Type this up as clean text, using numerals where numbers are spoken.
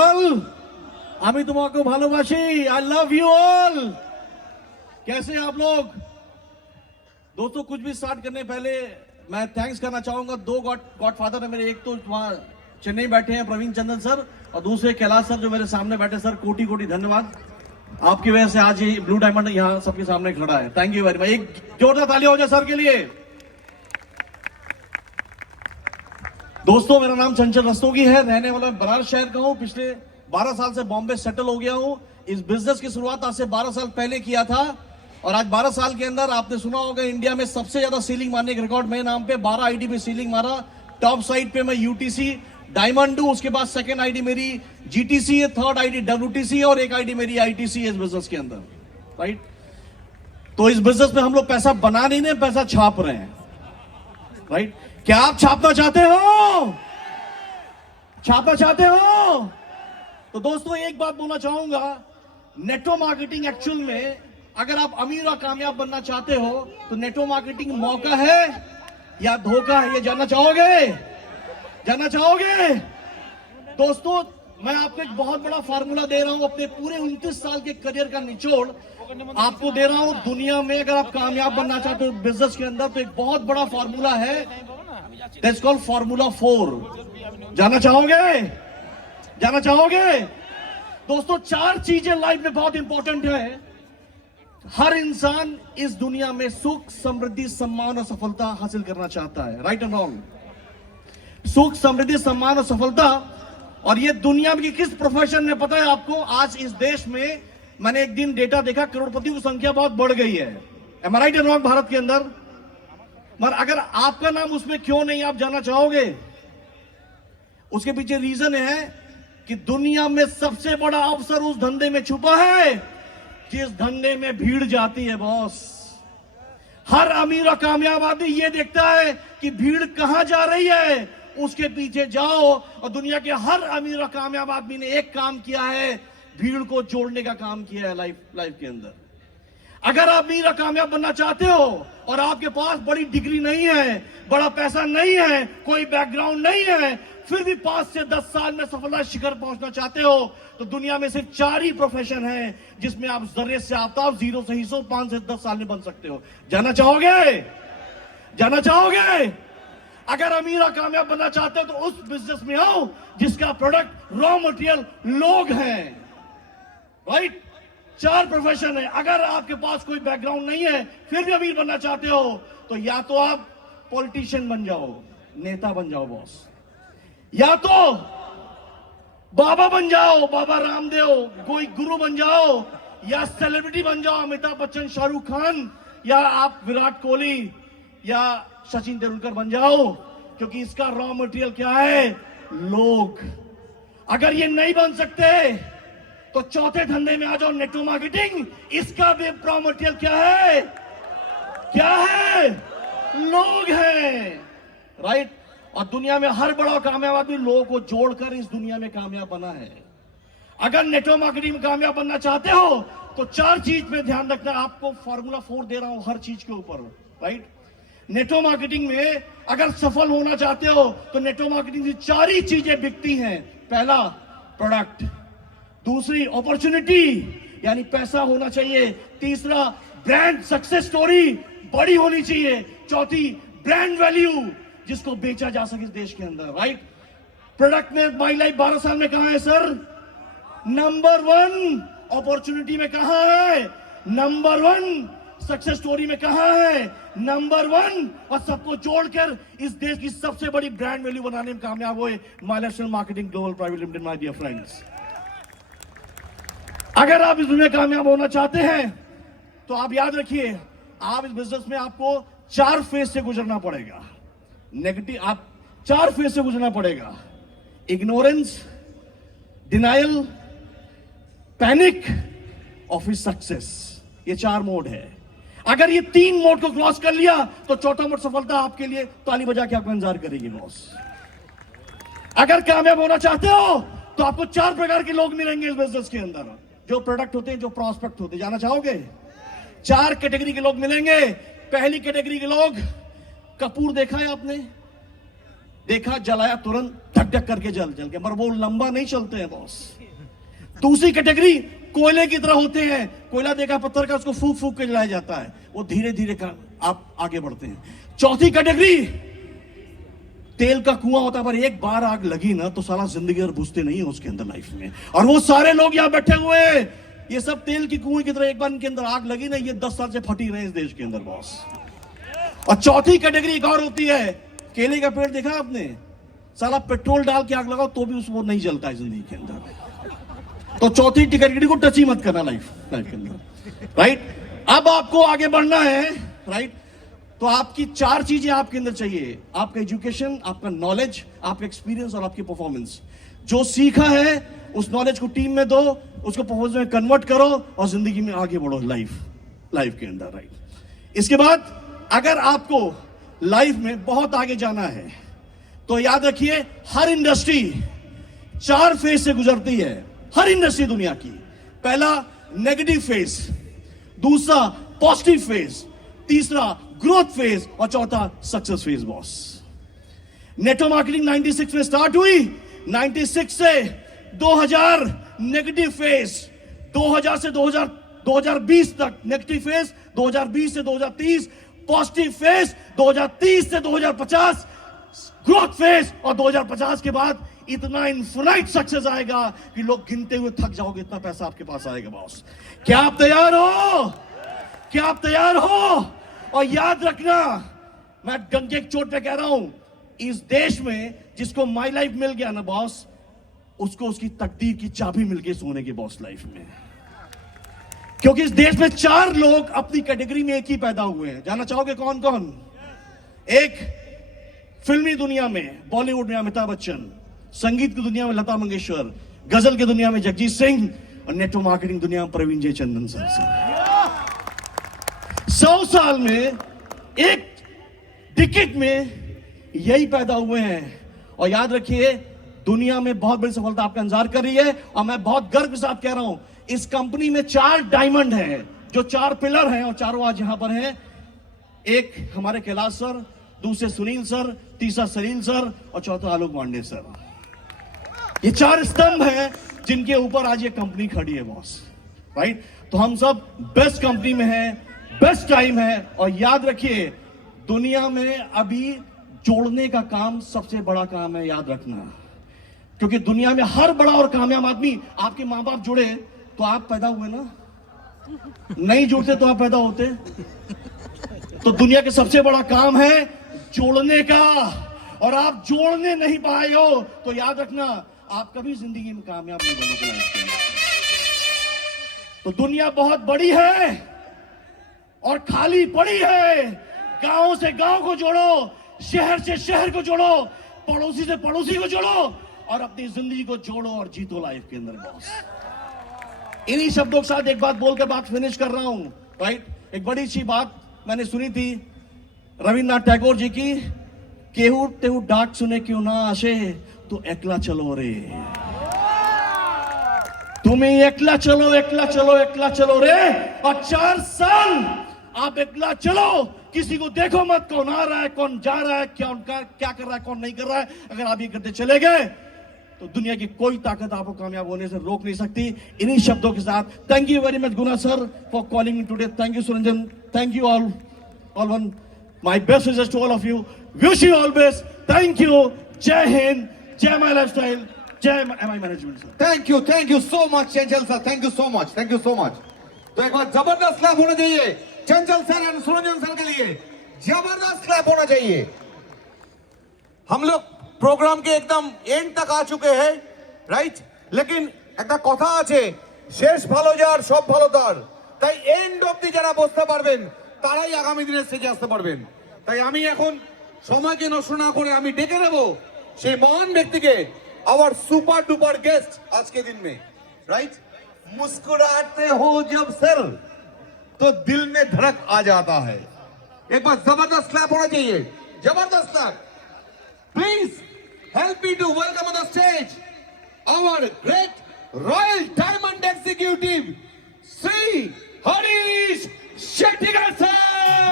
All, আমি তোমাকে ভালোবাসি। I love you all. कैसे आप लोग दोस्तों? कुछ भी स्टार्ट करने पहले मैं थैंक्स करना चाहूंगा दो गॉडफादर है मेरे। एक तो वहां चेन्नई बैठे हैं प्रवीण चंद्रन सर, और दूसरे कैलाश सर जो मेरे सामने बैठे। सर कोटि कोटि धन्यवाद, आपकी वजह से आज ये ब्लू डायमंड यहाँ सबके सामने खड़ा है। Thank you very much. एक जोरदार तालियां हो जाए सर के लिए। दोस्तों मेरा नाम चंचल रस्तोगी है, रहने वाला बनारस शहर का हूं। पिछले 12 साल से बॉम्बे सेटल हो गया हूं। इस बिजनेस की शुरुआत आज से 12 साल पहले किया था, और आज 12 साल के अंदर आपने सुना होगा इंडिया में सबसे ज्यादा सीलिंग मारने का रिकॉर्ड मेरे नाम पे 12 आईडी पे सीलिंग मारा। टॉप साइड पे मैं यूटीसी डायमंड हूं, उसके बाद सेकंड आईडी मेरी जीटीसी है, थर्ड आईडी डब्ल्यूटीसी और एक आईडी मेरी आईटीसी है इस बिजनेस के अंदर, राइट। तो इस बिजनेस में हम लोग पैसा बना नहीं रहे, पैसा छाप रहे हैं, राइट। क्या आप छापना चाहते हो? छापना चाहते हो? तो दोस्तों एक बात बोलना चाहूंगा, नेटो मार्केटिंग एक्चुअल में अगर आप अमीर और कामयाब बनना चाहते हो तो नेटो मार्केटिंग मौका है या धोखा है, ये जानना चाहोगे? जानना चाहोगे? दोस्तों मैं आपको एक बहुत बड़ा फार्मूला दे रहा हूं, अपने पूरे 29 साल के करियर का निचोड़ आपको दे रहा हूं। दुनिया में अगर आप कामयाब बनना चाहते हो बिजनेस के अंदर तो एक बहुत बड़ा फार्मूला है, दैट्स कॉल्ड फार्मूला 4। जानना चाहोगे? जानना चाहोगे? दोस्तों 4 चीजें लाइफ में बहुत इंपॉर्टेंट है। हर इंसान इस दुनिया में सुख, समृद्धि, सम्मान और सफलता हासिल करना चाहता है, राइट एंड रॉन्ग? सुख, समृद्धि, सम्मान और सफलता। और ये दुनिया में किस प्रोफेशन में पता है आपको? आज इस देश में मैंने एक दिन डेटा देखा, करोड़पति की संख्या बहुत बढ़ गई है, am I right and wrong? Bharat के अंदर। मगर अगर आपका नाम उसमें क्यों नहीं, आप जानना चाहोगे? उसके पीछे रीजन है कि दुनिया में सबसे बड़ा अवसर उस धंधे में छुपा है जिस धंधे में भीड़ जाती है बॉस। हर अमीर और कामयाब आदमी ये देखता है कि भीड़ कहां जा रही है, उसके पीछे जाओ। और दुनिया के हर अमीर और कामयाब आदमी ने एक काम किया है, भीड़ को जोड़ने का काम किया है लाइफ के अंदर। अगर आप अमीर और कामयाब बनना चाहते हो और आपके पास बड़ी डिग्री नहीं है, बड़ा पैसा नहीं है, कोई बैकग्राउंड नहीं है, फिर भी 5 से 10 साल में सफलता शिखर पहुंचना चाहते हो, तो दुनिया में सिर्फ 4 ही प्रोफेशन है जिसमें आप जर्रे से आफ्ताब, जीरो से हीरो 5 से 10 साल में बन सकते हो। जानना चाहोगे? जानना चाहोगे? अगर अमीर और कामयाब बनना चाहते हो तो उस बिजनेस में आओ जिसका प्रोडक्ट रॉ मटेरियल लोग हैं, राइट। 4 प्रोफेशन है। अगर आपके पास कोई बैकग्राउंड नहीं है फिर भी अमीर बनना चाहते हो तो या तो आप पॉलिटिशियन बन जाओ, नेता बन जाओ बॉस, या तो बाबा बन जाओ, बाबा रामदेव, कोई गुरु बन जाओ, या सेलिब्रिटी बन जाओ, अमिताभ बच्चन, शाहरुख खान, या आप विराट कोहली या सचिन तेंदुलकर बन जाओ। क्योंकि इसका रॉ मटेरियल क्या है? लोग। अगर ये नहीं बन सकते तो चौथे धंधे में आ जाओ, नेटवर्क मार्केटिंग। इसका भी रॉ मटेरियल क्या है? क्या है? लोग हैं, राइट। और दुनिया में हर बड़ा कामयाब आदमी लोगों को जोड़कर इस दुनिया में कामयाब बना है। अगर नेटवर्क मार्केटिंग में कामयाब बनना चाहते हो तो 4 चीज में ध्यान रखना। आपको फार्मूला 4 दे रहा हूं हर चीज के ऊपर, राइट। नेटवर्क मार्केटिंग में अगर सफल होना चाहते हो तो नेटवर्क मार्केटिंग की 4 ही चीजें बिकती हैं। पहला प्रोडक्ट, दूसरी अपॉर्चुनिटी यानी पैसा होना चाहिए, तीसरा ब्रांड सक्सेस स्टोरी बड़ी होनी चाहिए, चौथी ब्रांड वैल्यू जिसको बेचा जा सके इस देश के अंदर, राइट। प्रोडक्ट में माई लाइफ 12 साल में कहां है सर? नंबर 1। अपॉर्चुनिटी में कहां है? नंबर 1। सक्सेस स्टोरी में कहां है? नंबर 1। और सबको जोड़कर इस देश की सबसे बड़ी ब्रांड वैल्यू बनाने में कामयाब हुए my life marketing global private limited. My dear friends, अगर आप इस दुनिया में कामयाब होना चाहते हैं तो आप याद रखिए, आप इस बिजनेस में आपको 4 फेज से गुजरना पड़ेगा। नेगेटिव, आप 4 फेज से गुजरना पड़ेगा। इग्नोरेंस, डिनायल, पैनिक और फिर सक्सेस। ये 4 मोड है। अगर ये 3 मोड को क्रॉस कर लिया तो चौथा मोड सफलता आपके लिए ताली बजा के आपको इंतजार करेगी बॉस। अगर कामयाब होना चाहते हो तो आपको 4 प्रकार के लोग मिलेंगे इस बिजनेस के अंदर, जो प्रोडक्ट होते हैं, जो प्रॉस्पेक्ट होते हैं। जाना चाहोगे? 4 कैटेगरी के लोग मिलेंगे। पहली कैटेगरी के लोग, कपूर देखा है आपने? देखा, जलाया, तुरंत धक धक करके जल के, पर वो लंबा नहीं चलते हैं बॉस। दूसरी कैटेगरी कोयले की तरह होते हैं। कोयला देखा पत्थर का, उसको फूक फूक के जलाया जाता है, वो धीरे धीरे आप आगे बढ़ते हैं। चौथी कैटेगरी तेल का कुआं होता है, पर एक बार आग लगी ना तो सारा जिंदगी भर बुझते नहीं है उसके अंदर लाइफ में। और वो सारे लोग यहां बैठे हुए हैं, ये सब तेल की कुएं की तरह, एक बार इनके अंदर आग लगी ना, ये 10 साल से फटी रहे इस देश के अंदर बॉस। और चौथी कैटेगरी एक और होती है, केले का पेड़ देखा आपने, साला पेट्रोल डाल के आग लगाओ तो भी उसको नहीं जलता है जिंदगी के अंदर। तो चौथी कैटेगरी को टच ही मत करना लाइफ के अंदर, राइट। अब आपको आगे बढ़ना है, राइट। तो आपकी 4 चीजें आपके अंदर चाहिए, आपका एजुकेशन, आपका नॉलेज, आपका एक्सपीरियंस और आपकी परफॉर्मेंस। जो सीखा है उस नॉलेज को टीम में दो, उसको परफॉर्मेंस में कन्वर्ट करो और जिंदगी में आगे बढ़ो लाइफ के अंदर, राइट। इसके बाद अगर आपको लाइफ में बहुत आगे जाना है तो याद रखिए, हर इंडस्ट्री 4 फेज से गुजरती है, हर इंडस्ट्री दुनिया की। पहला नेगेटिव फेज, दूसरा पॉजिटिव फेज, तीसरा ग्रोथ फेज और चौथा success phase boss. Network marketing 96 में स्टार्ट हुई, 96 से 2000 नेगेटिव फेज, 2000 से 2020 तक नेगेटिव फेज, 2020 से 2030 पॉजिटिव फेज, 2030 से 2050 ग्रोथ फेज, और 2050 के बाद इतना इनफिनाइट सक्सेस आएगा कि लोग गिनते हुए थक जाओगे, इतना पैसा आपके पास आएगा बॉस। क्या आप तैयार हो? क्या आप तैयार हो? और याद रखना, मैं गंगे की चोट पे कह रहा हूं, इस देश में जिसको माई लाइफ मिल गया ना बॉस, उसको उसकी तकदीर की चाबी मिल गई सोने की बॉस लाइफ में। क्योंकि इस देश में 4 लोग अपनी कैटेगरी में एक ही पैदा हुए हैं। जानना चाहोगे कौन कौन? एक फिल्मी दुनिया में, बॉलीवुड में अमिताभ बच्चन, संगीत की दुनिया में लता मंगेशकर, गजल की दुनिया में जगजीत सिंह, और नेटवर्क मार्केटिंग दुनिया में प्रवीण जयचंदन सर। 100 साल में, एक डिकेड में यही पैदा हुए हैं। और याद रखिए, दुनिया में बहुत बड़ी सफलता आपका इंतजार कर रही है, और मैं बहुत गर्व के साथ कह रहा हूं, इस कंपनी में 4 डायमंड हैं, जो 4 पिलर हैं, और चारों आज यहां पर हैं। एक हमारे कैलाश सर, दूसरे सुनील सर, तीसरा सलील सर, और चौथा आलोक पांडे सर। ये 4 स्तंभ हैं जिनके ऊपर आज ये कंपनी खड़ी है बॉस, राइट। तो हम सब बेस्ट कंपनी में हैं, बेस्ट टाइम है। और याद रखिए, दुनिया में अभी जोड़ने का काम सबसे बड़ा काम है, याद रखना। क्योंकि दुनिया में हर बड़ा और कामयाब आदमी, आपके मां बाप जुड़े तो आप पैदा हुए ना, नहीं जुड़ते तो आप पैदा होते। तो दुनिया के सबसे बड़ा काम है जोड़ने का, और आप जोड़ने नहीं पाए हो तो याद रखना, आप कभी जिंदगी में कामयाब नहीं बनोगे। तो दुनिया बहुत बड़ी है और खाली पड़ी है। गांव से गांव को जोड़ो, शहर से शहर को जोड़ो, पड़ोसी से पड़ोसी को जोड़ो, और अपनी जिंदगी को जोड़ो और जीतो लाइफ के अंदर बॉस। इन्हीं शब्दों के साथ एक बात बोलकर बात फिनिश कर रहा हूं, राइट। एक बड़ी सी बात मैंने सुनी थी रविन्द्रनाथ टैगोर जी की, केहू तेहू डाक सुने क्यों ना आशे, तो एकला चलो रे। तुम्हें एकला चलो, एकला चलो, एकला चलो रे। और 4 साल आप एकला चलो, किसी को देखो मत, कौन आ रहा है, कौन जा रहा है, क्या कर रहा है, कौन नहीं कर रहा है। अगर आप ये करते चले गए तो दुनिया की कोई ताकत आपको कामयाब होने से रोक नहीं सकती। इन्हीं शब्दों के साथ थैंक यू वेरी मच गुना sir for calling me today. Thank you Suranjan, thank you all one. My best wishes to all of you, wish you all best. Thank you, जय हिंद, जय माय लाइफस्टाइल, जय my management sir. Thank you so much Chanchal sir, thank you so much. तो एक बार जबरदस्त clap होना चाहिए चंचल sir and Suranjan sir के लिए, जबरदस्त क्लैप होना चाहिए। हम लोग प्रोग्राम के एकदम एंड तक आ चुके हैं, राइट। लेकिन একটা কথা আছে, শেষ ভালো যার সব ভালো তার। তাই এন্ড অবধি যারা বসতে পারবেন তারাই আগামী দিনে স্টেজে আসতে পারবেন। তাই আমি এখন সময়কে নষ্ট না করে আমি ডেকে নেব সেই মহান ব্যক্তিকে, आवर सुपर डुपर गेस्ट आज के दिन में, राइट। मुस्कुराते हो जब सर तो दिल में धड़क आ जाता है। एक बार जबरदस्त क्लैप होना चाहिए, जबरदस्त clap. Please help me to welcome on the stage our great Royal Diamond Executive Sri Harish Shettigar sir.